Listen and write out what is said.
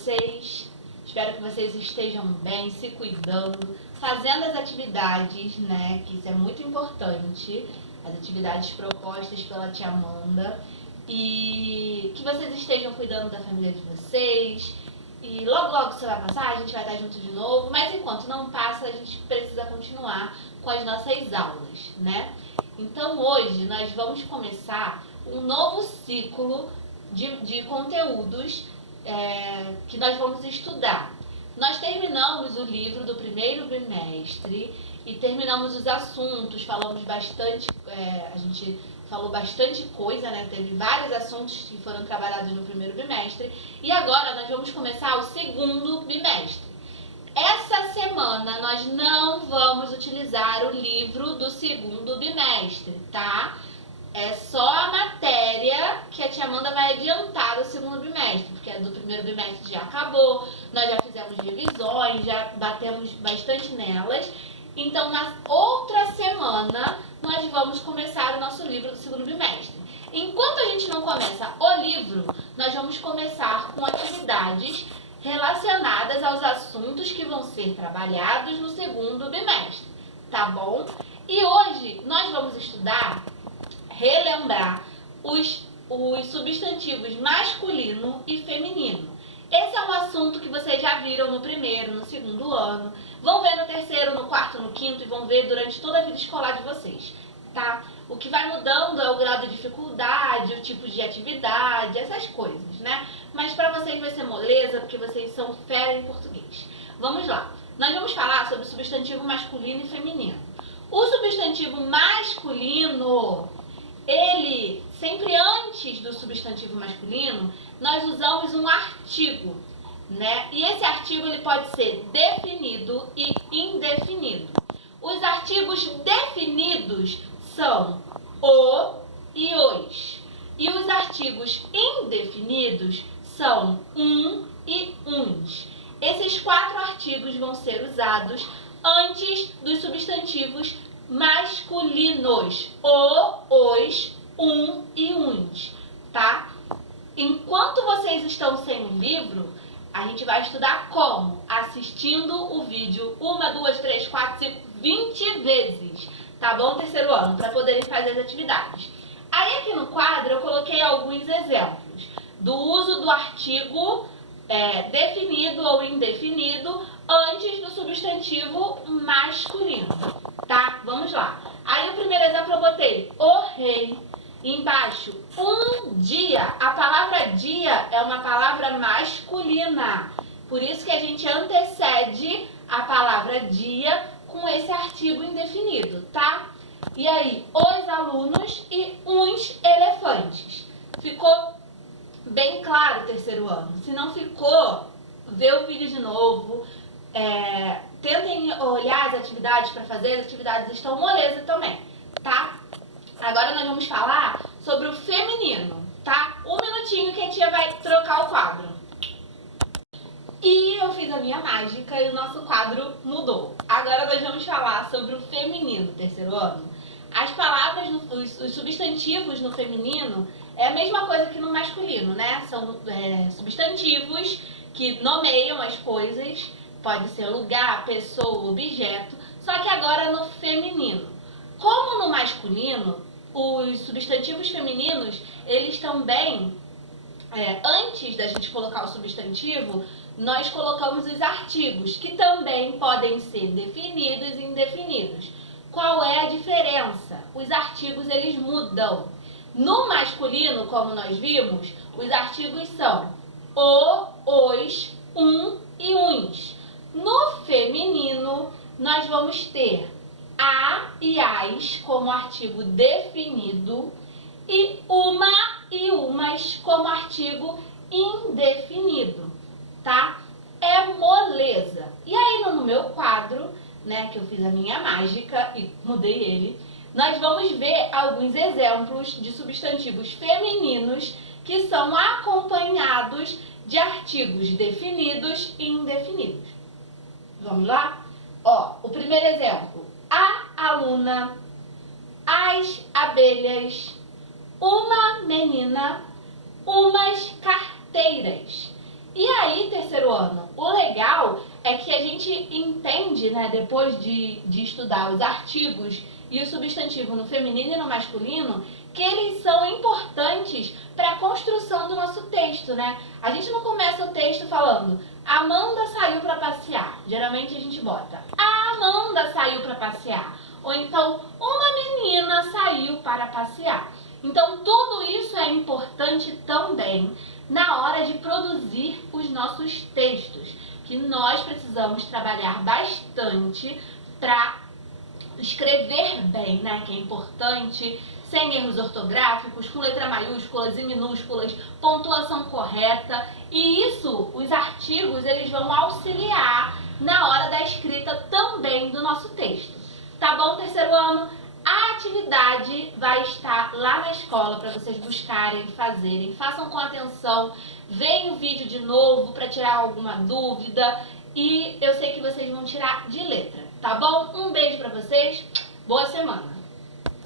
vocês? Espero que vocês estejam bem, se cuidando, fazendo as atividades, né? Que isso é muito importante, as atividades propostas pela tia Amanda. E que vocês estejam cuidando da família de vocês. E logo, logo você vai passar, a gente vai estar junto de novo. Mas enquanto não passa, a gente precisa continuar com as nossas aulas, né? Então hoje nós vamos começar um novo ciclo de conteúdos que nós vamos estudar. Nós terminamos o livro do primeiro bimestre e terminamos os assuntos, falamos bastante, a gente falou bastante coisa, né? Teve vários assuntos que foram trabalhados no primeiro bimestre e agora nós vamos começar o segundo bimestre. Essa semana nós não vamos utilizar o livro do segundo bimestre, tá? É só a matéria que a tia Amanda vai adiantar do segundo bimestre, porque a do primeiro bimestre já acabou, nós já fizemos revisões, já batemos bastante nelas. Então, na outra semana, nós vamos começar o nosso livro do segundo bimestre. Enquanto a gente não começa o livro, nós vamos começar com atividades relacionadas aos assuntos que vão ser trabalhados no segundo bimestre, tá bom? E hoje nós vamos relembrar os substantivos masculino e feminino. Esse é um assunto que vocês já viram no primeiro, no segundo ano, vão ver no terceiro, no quarto, no quinto e vão ver durante toda a vida escolar de vocês, tá? O que vai mudando é o grau de dificuldade, o tipo de atividade, essas coisas, né? Mas pra vocês vai ser moleza, porque vocês são fera em português. Vamos lá. Nós vamos falar sobre o substantivo masculino e feminino. O substantivo masculino, ele, sempre antes do substantivo masculino, nós usamos um artigo, né? E esse artigo ele pode ser definido e indefinido. Os artigos definidos são o e os. E os artigos indefinidos são e uns. Esses 4 artigos vão ser usados antes dos substantivos masculinos, o, os, e uns, tá? Enquanto vocês estão sem o livro, a gente vai estudar como? Assistindo o vídeo 1, 2, 3, 4, 5, 20 vezes, tá bom? Terceiro ano, para poderem fazer as atividades. Aí aqui no quadro eu coloquei alguns exemplos do uso do artigo definido ou indefinido antes do substantivo masculino, tá? Vamos lá. Aí o primeiro exemplo eu botei o rei, embaixo um dia. A palavra dia é uma palavra masculina, por isso que a gente antecede a palavra dia com esse artigo indefinido, tá? E aí, os alunos e uns elefantes. Ficou bem claro o terceiro ano. Se não ficou, vê o vídeo de novo. Tentem olhar as atividades para fazer. As atividades estão moleza também, tá? Agora nós vamos falar sobre o feminino, tá? Um minutinho que a tia vai trocar o quadro. E eu fiz a minha mágica e o nosso quadro mudou. Agora nós vamos falar sobre o feminino, terceiro ano. As palavras, os substantivos no feminino é a mesma coisa que no masculino, né? São substantivos que nomeiam as coisas, pode ser lugar, pessoa, objeto, só que agora no feminino. Como no masculino, os substantivos femininos, eles também, antes da gente colocar o substantivo, nós colocamos os artigos, que também podem ser definidos e indefinidos. Qual é a diferença? Os artigos, eles mudam. No masculino, como nós vimos, os artigos são o, os, e uns. No feminino, nós vamos ter a e as como artigo definido e uma e umas como artigo indefinido, tá? É moleza. E aí no meu quadro, né, que eu fiz a minha mágica e mudei ele, nós vamos ver alguns exemplos de substantivos femininos que são acompanhados de artigos definidos e indefinidos. Vamos lá? Ó, o primeiro exemplo, a aluna, as abelhas, uma menina, umas carteiras. E aí, terceiro ano? O legal é que a gente entende, né, depois de estudar os artigos e o substantivo no feminino e no masculino, que eles são importantes para a construção do nosso texto, né? A gente não começa o texto falando Amanda saiu para passear. Geralmente a gente bota a Amanda saiu para passear. Ou então, uma menina saiu para passear. Então, tudo isso é importante também na hora de produzir os nossos textos, que nós precisamos trabalhar bastante para escrever bem, né? Que é importante, sem erros ortográficos, com letra maiúsculas e minúsculas, pontuação correta. E isso, os artigos, eles vão auxiliar na hora da escrita também do nosso texto. Tá bom, terceiro ano? A atividade vai estar lá na escola para vocês buscarem, fazerem. Façam com atenção, vejam o vídeo de novo para tirar alguma dúvida. E eu sei que vocês vão tirar de letra, tá bom? Um beijo para vocês, boa semana!